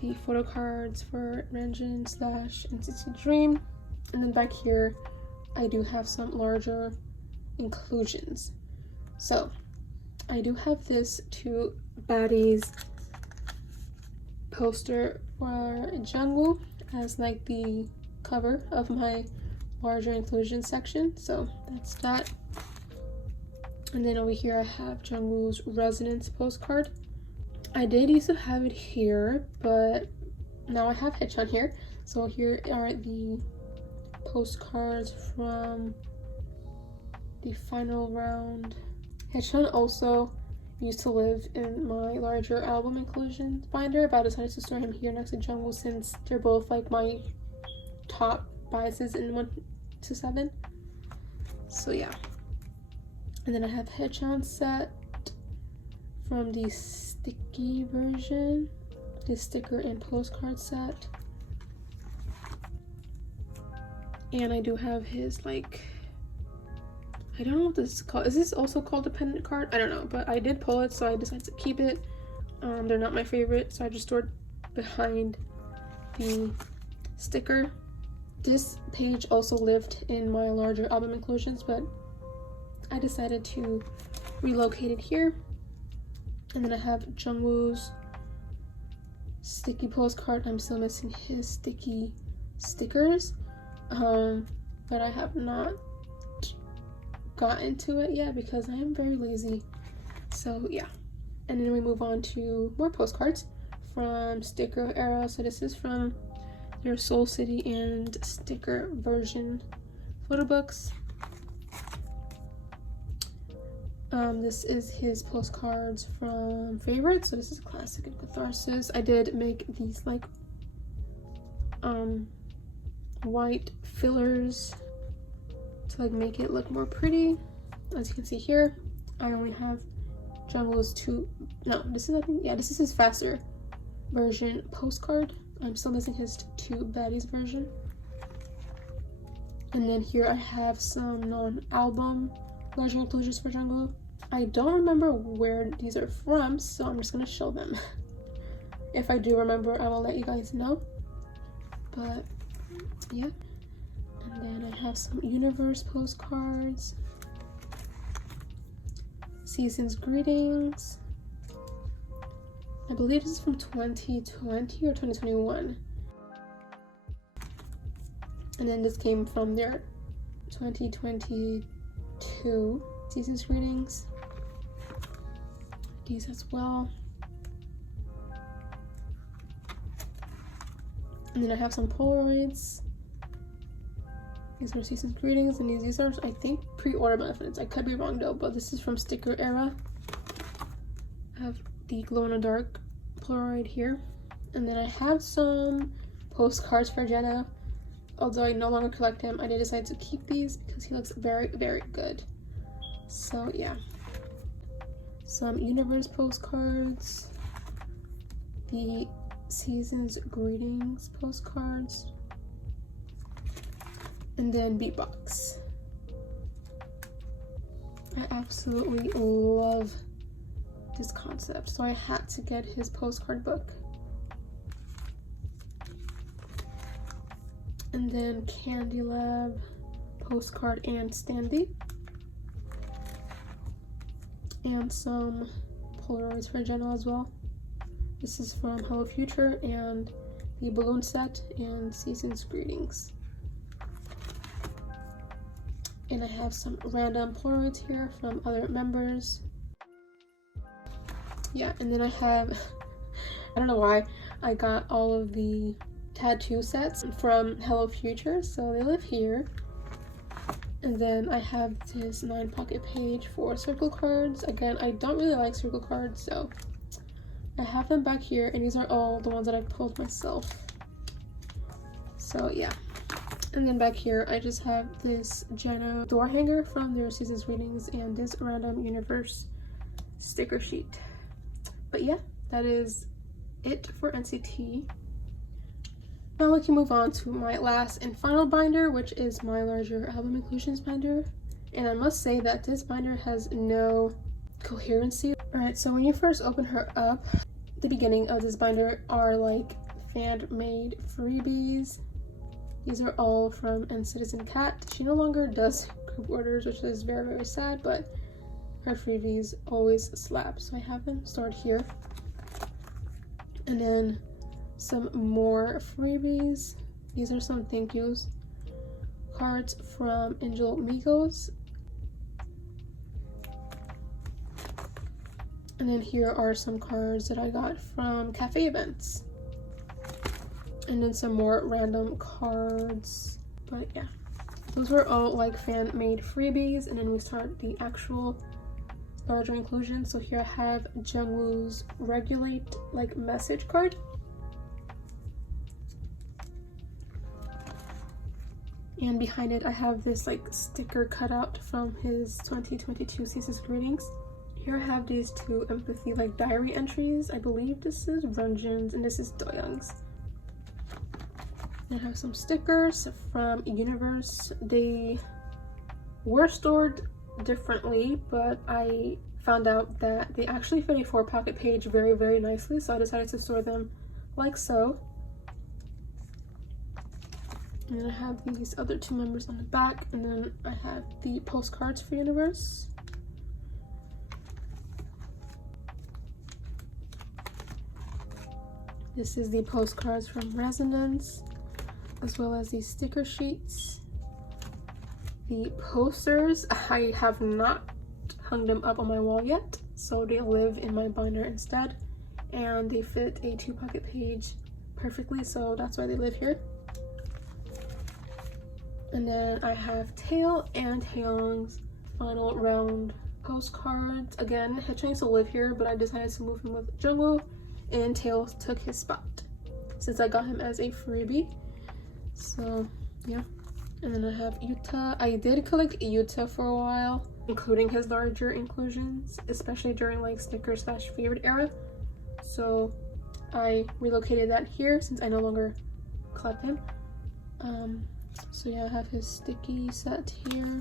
the photo cards for Renjin / NCT Dream. And then back here I do have some larger inclusions. So I do have this 2 baddies poster for Jungwoo as like the cover of my larger inclusion section. So that's that. And then over here I have Jungwoo's Resonance postcard. I did used to have it here, but now I have haechan here. So here are the postcards from the final round. haechan also used to live in my larger album inclusion binder, but I decided to store him here next to Jungwoo since they're both like my top biases in 1 to 7. So yeah. And then I have haechan set from the sticky version, the sticker and postcard set. And I do have his like, I don't know what this is called. Is this also called a pendant card? I don't know, but I did pull it, so I decided to keep it. They're not my favorite, so I just stored behind the sticker. This page also lived in my larger album inclusions, but I decided to relocate it here. And then I have Jungwoo's sticky postcard. I'm still missing his sticky stickers, but I have not gotten to it yet because I am very lazy. So yeah, and then we move on to more postcards from sticker era. So this is from their Soul City and sticker version photo books. This is his postcards from Favorites. So this is a classic and Catharsis. I did make these like white fillers to like make it look more pretty. As you can see here, I only have Jungwoo's this is his faster version postcard. I'm still missing his Two Baddies version. And then here I have some non-album larger enclosures for Jungwoo. I don't remember where these are from, so I'm just gonna show them. If I do remember, I will let you guys know. But yeah. And then I have some Universe postcards. Season's Greetings. I believe this is from 2020 or 2021. And then this came from their 2022 Season's Greetings. These as well. And then I have some Polaroids. These are Season's Greetings, and these are, I think, pre-order methods. I could be wrong though, but this is from sticker era. I have the glow-in-the-dark Polaroid here. And then I have some postcards for Jeno. Although I no longer collect him, I did decide to keep these because he looks very, very good. So yeah. Some Universe postcards. The Season's Greetings postcards. And then Beatbox. I absolutely love this concept, so I had to get his postcard book. And then Candy Lab postcard and standee. And some Polaroids for Jeno as well. This is from Hello Future and the balloon set and Season's Greetings. And I have some random Polaroids here from other members. Yeah, and then I have, I don't know why, I got all of the tattoo sets from Hello Future, so they live here. And then I have this 9-pocket page for circle cards. Again, I don't really like circle cards, so I have them back here, and these are all the ones that I pulled myself. So yeah. And then back here, I just have this Jeno door hanger from their Season's Greetings and this random Universe sticker sheet. But yeah, that is it for NCT. Now we can move on to my last and final binder, which is my larger album inclusions binder. And I must say that this binder has no coherency. Alright, so when you first open her up, the beginning of this binder are like fan-made freebies. These are all from Citizen Cat. She no longer does group orders, which is very, very sad, but her freebies always slap. So I have them stored here. And then some more freebies. These are some thank yous cards from Angel Migos. And then here are some cards that I got from cafe events. And then some more random cards. But yeah, those were all like fan-made freebies. And then we start the actual larger inclusion. So here I have Jungwoo's Regulate like message card. And behind it I have this like sticker cutout from his 2022 Season's Greetings. Here I have these two empathy like diary entries. I believe this is Runjin's and this is Doyoung's. I have some stickers from Universe. They were stored differently, but I found out that they actually fit a 4-pocket page very, very nicely, so I decided to store them like so. And then I have these other two members on the back, and then I have the postcards for Universe. This is the postcards from Resonance, as well as these sticker sheets. The posters, I have not hung them up on my wall yet, so they live in my binder instead, and they fit a 2-pocket page perfectly, so that's why they live here. And then I have Tae and Haeyoung's final round postcards. Again, haechan used to live here, but I decided to move him with Jungwoo, and Tae took his spot since I got him as a freebie. So yeah. And then I have Yuta. I did collect Yuta for a while, including his larger inclusions, especially during like sticker/favorite era. So I relocated that here since I no longer collect him. So yeah, I have his sticky set here.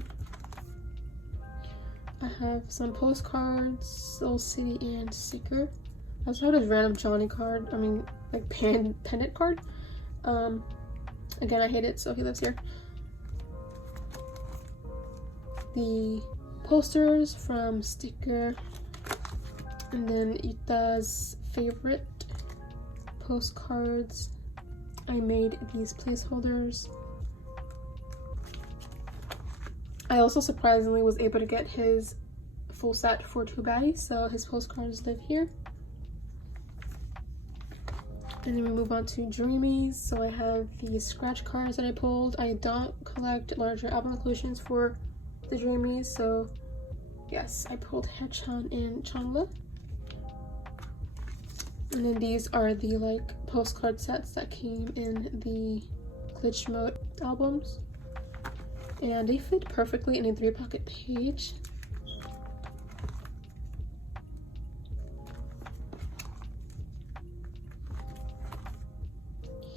I have some postcards, Soul City and sticker. I also have this random Johnny card, like pendant card. Again, I hate it, so he lives here. The posters from sticker, and then Yuta's favorite postcards. I made these placeholders. I also surprisingly was able to get his full set for 2 baddies, so his postcards live here. And then we move on to Dreamies. So I have these scratch cards that I pulled. I don't collect larger album inclusions for the Dreamies, so yes, I pulled haechan and Chanla. And then these are the like postcard sets that came in the glitch mode albums, and they fit perfectly in a 3-pocket page.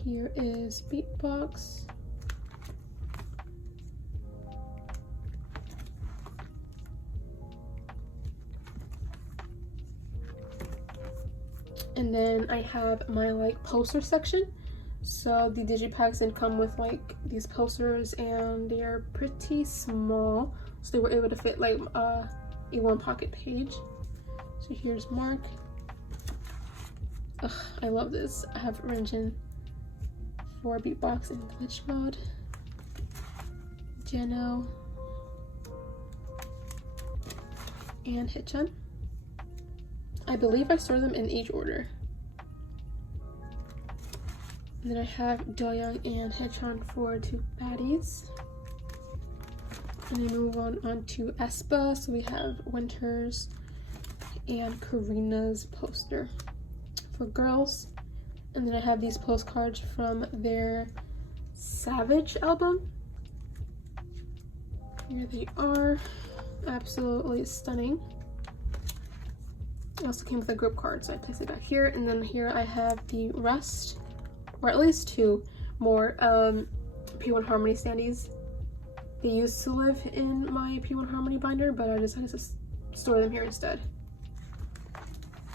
Here is Beatbox. And then I have my like poster section. So the digipacks didn't come with like these posters, and they are pretty small, so they were able to fit like a 1-pocket page. So here's Mark. Ugh, I love this. I have Renjin for Beatbox in glitch mode, Jeno, and haechan. I believe I store them in each order. And then I have Doyoung and haechan for 2 baddies. And then move on to aespa. So we have Winter's and Karina's poster for girls. And then I have these postcards from their Savage album. Here they are. Absolutely stunning. It also came with a group card, so I placed it back here. And then here I have the rest, or at least 2 more P1 Harmony standees. They used to live in my P1 Harmony binder, but I decided to store them here instead.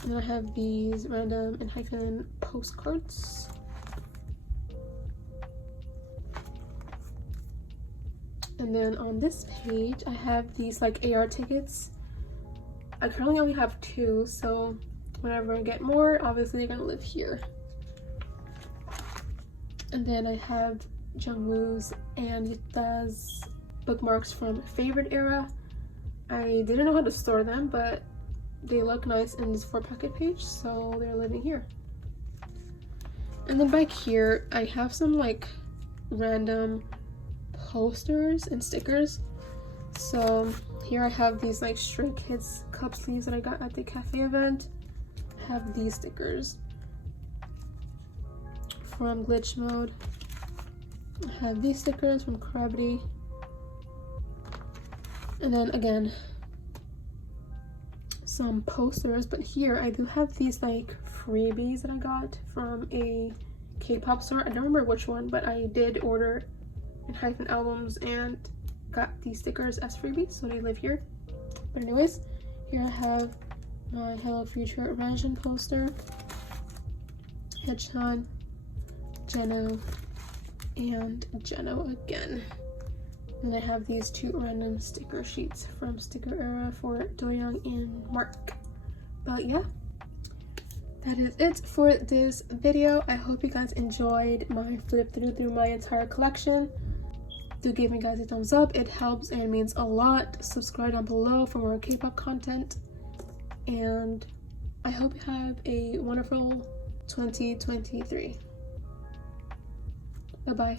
And then I have these random and hyphen postcards. And then on this page, I have these like AR tickets. I currently only have 2, so whenever I get more, obviously they're gonna live here. And then I have Jungwoo's and Yuta's bookmarks from favorite era. I didn't know how to store them, but they look nice in this 4-pocket page, so they're living here. And then back here, I have some like random posters and stickers. So here I have these like Stray Kids cup sleeves that I got at the cafe event. I have these stickers from glitch mode. I have these stickers from Cravity. And then again, some posters, but here I do have these like freebies that I got from a K-pop store. I don't remember which one, but I did order in hyphen albums and got these stickers as freebies, so they live here. But anyways, here I have my Hello Future Renjin poster, haechan, jeno, and jeno again. And I have these 2 random sticker sheets from sticker era for Doyoung and Mark. But yeah, that is it for this video. I hope you guys enjoyed my flip through my entire collection. Do give me guys a thumbs up, it helps and means a lot. Subscribe down below for more K-pop content, and I hope you have a wonderful 2023. Bye bye.